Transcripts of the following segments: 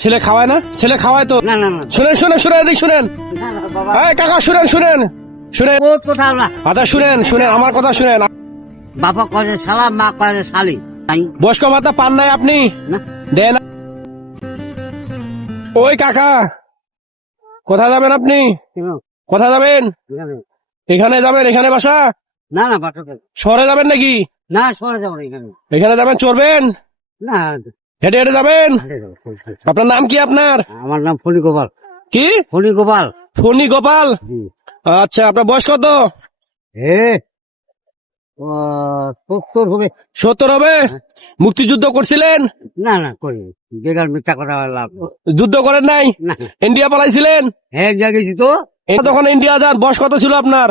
ছেলে খাওয়ায় না? ছেলে খাওয়ায় তো? না না না শুনেন শুনেন শুনেন এদিক শুনেন। না, না, বাবা এই কাকা শুনেন শুনেন শুনেন। ও কোথাও না। আচ্ছা শুনেন শুনেন আমার কথা শুনেন। বাবা কয়ে শালা, মা কয়ে শালি। তাই বয়স্ক ভাতা পান নাই আপনি? না দেন। ওই কাকা কোথায় যাবেন আপনি? কেন? কোথায় যাবেন? এখানে। এখানে যাবেন? এখানে বাসা? না না বাটাতে শহরে যাবেন নাকি? না, সরে যাবো না এখানে। এখানে যাবেন চড়বেন? না হেঁটে হেঁটে যাবেন? হাঁটে যাবো, চল। আপনার নাম কি আপনার? আমার নাম ফণি গোপাল। কি? ফণি গোপাল। ফণি গোপাল। জি। আচ্ছা আপনার বয়স কত? হে ও 70 হবে। 70 হবে? মুক্তিযুদ্ধ করছিলেন? না না করি বেকার মিথ্যা কথা লাভ। যুদ্ধ করেন নাই? না ইন্ডিয়া পালাইছিলেন? হ্যাঁ জাগেছি তো। তখন ইন্ডিয়া যান বয়স কত ছিল আপনার?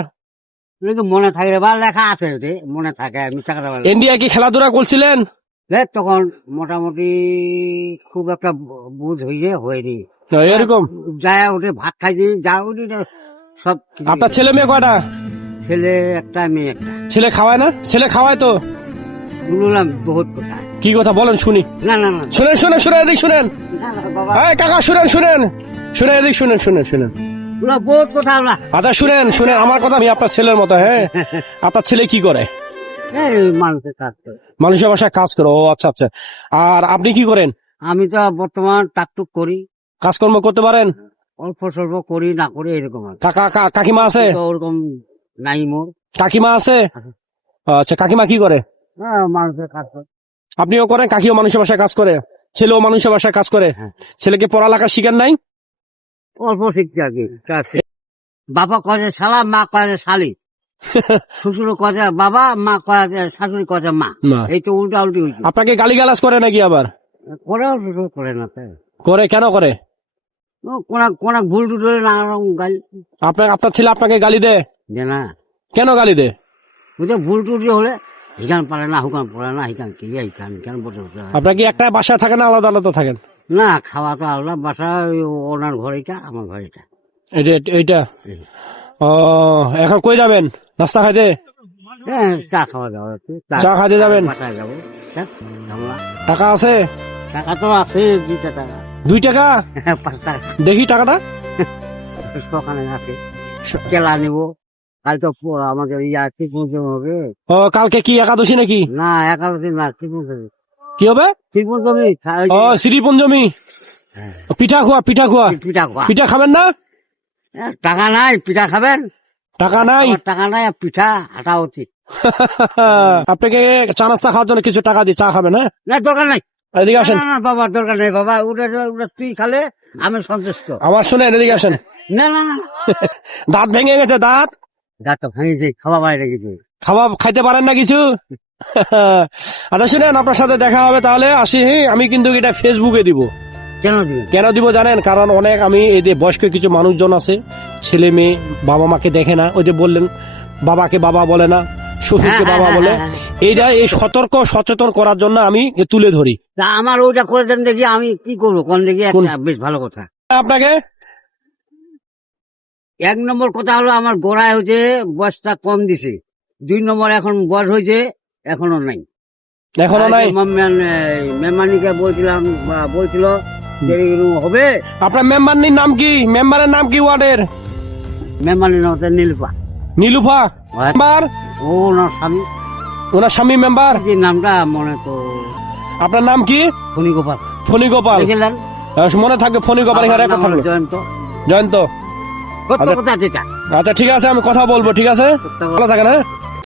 কিন্তু মনে থাকে বা লেখা আছে ওতে, মনে থাকে মিথ্যা কথা বলে। ইন্ডিয়া কি খেলাধুলা করছিলেন? দেখ তখন মোটামুটি খুব একটা বুঝ হয়নি। এরকম? যায় ওঠে ভাত খাইছি যা উঠি সব কিছু। আপনার ছেলে মেয়ে কয়টা? ছেলে একটা মেয়ে একটা। ছেলে খাওয়ায় না? ছেলে খাওয়ায় তো? শুনলাম বহুত কথা। কি কথা বলেন শুনি। না না না শুনেন শুনেন শুনেন এদিক শুনেন। না, না, বাবা এই কাকা শুনেন শুনেন শুনেন এদিক শুনেন শুনেন শুনেন। ওগুলা বহুত কথা ওগুলা। আচ্ছা শুনেন শুনেন আমার কথা। আমি আপনার ছেলের মতো। হ্যাঁ আপনার ছেলে কি করে? এই মানুষের কাজ করে। মানুষের বাসায় কাজ করে? ও আচ্ছা আচ্ছা। আর আপনি কি করেন? আমি তো বর্তমান টাকটুক করি, কাজকর্ম করতে পারেন? অল্প স্বল্প করি না করি এরকম আর কি। কাকিমা আছে? তো ওরকম নাই মোর। কাকিমা আছে? আচ্ছা কাকিমা কি করে? মানুষের কাজ করে। আপনিও করেন? কাকিও মানুষের বাসায় কাজ করে? ছেলেও মানুষের বাসায় কাজ করে? হ্যাঁ। ছেলেকে পড়ালেখা শিখেন নাই? অল্প শিখছি আর কি কাজ। বাবা কয়ে শালা, মা কয়ে শালি। শ্বশুর কয়ে বাবা, মা কয়ে শাশুড়ি কয়ে মা। মা। এই তো উল্টা উল্টি হয়েছে। আপনাকে গালিগালাজ করে নাকি আবার? করেও শ্বশুর করে না তাই। করে? কেন করে? কোন ভুল টুটলে নানা রকম গালি আপনার ছেলে আপনাকে গালি দেয়? দে না। কেন গালি দেয়? বুঝতে ভুল টুটি হলে হিকান পারে না, হুকান পড়ে না, হিকান কি হিকান কেন বসে বসে হয়? আপনার কি একটা বাসায় থাকেন না আলাদা আলাদা থাকেন? না খাওয়া তো আলাদা, বাসা ওই ওনার ঘর এটা, আমার ঘর এটা। এইটা। ও এখন কই যাবেন নাস্তা খাইতে? হ্যাঁ চা খাওয়া যাওয়া যাচ্ছে। চা খাইতে যাবেন? বাসায় যাবো। ঝামেলা। টাকা আছে? টাকা তো আছে 2 টাকা। 2 টাকা? 5 টাকা দেখি টাকাটা। সকালে আছে। কেলা নিবো। কাল তো আমাদের ইয়া ত্রিপুঞ্জম হবে। ও কালকে কি একাদশী নাকি? না 11 না, ত্রিপুঞ্জমি। কি হবে? ত্রিপুঞ্জমি। ও শ্রী পঞ্চমী। পিঠা খোয়া পিঠা খাওয়া। পিঠা খাবেন না? টাকা নাই, পিঠা খাবেন? টাকা নাই? আমার টাকা নাই, আর পিঠা হাঁটা উচিত। আপনাকে চা নাস্তা খাওয়ার জন্য কিছু টাকা দিয়ে চা খাবেন? হ্যাঁ না দরকার নাই। এদিকে আসেন। না না বাবা দরকার নেই বাবা, ওটা তুই খালে আমি সন্তুষ্ট। আমার শুনেন এদিকে আসেন। না না না দাঁত ভেঙে গেছে দাঁত? গাছ ভাঙিয়েছে, খাওয়া বাইরে গেছে। খাওয়া খাইতে পারেন না কিছু? আচ্ছা শুনেন আপনার সাথে দেখা হবে তাহলে আসি। আমি কিন্তু এটা ফেসবুকে দিব। কেন দিবেন? কেন দিব জানেন? কারণ অনেক আমি এই যে বয়স্ক কিছু মানুষজন আছে, ছেলে মেয়ে বাবা মাকে দেখে না, ওই যে বললেন বাবাকে বাবা বলে না, শ্বশুরকে বাবা বলে। এইটা এই সতর্ক সচেতন করার জন্য আমি তুলে ধরি। তা আমার ওইটা করে দেন দেখি, আমি কি করবো কোন দেখি। একটা বেশ ভালো কথা। আপনাকে 1 নম্বর কথা হলো আমার গোড়ায় হয়েছে বয়সটা কম দিছে। 2 নম্বর এখন বয়স হয়েছে, এখনো নাই। এখনো নাই? মেমানিকে বলছিলাম, বলছিল যে এরকম হবে। আপনার মেম্বারের নাম কি? মেম্বারের নাম কি ওয়ার্ডের? মেমানি নাম হচ্ছে নীলপা। নীলুফা মেম্বার? ও ওনার স্বামী। ওনার স্বামী মেম্বার? যে নামটা মনে তো। আপনার নাম কি? ফণি গোপাল। ফণি গোপাল। দেখলেন? মনে থাকবে ফণি গোপাল। এখানে কথা বলবো। জয়ন্ত। জয়ন্ত। সত্য কথা যেটা। আচ্ছা ঠিক আছে আমি কথা বলবো। ঠিক আছে ভালো থাকেন। হ্যাঁ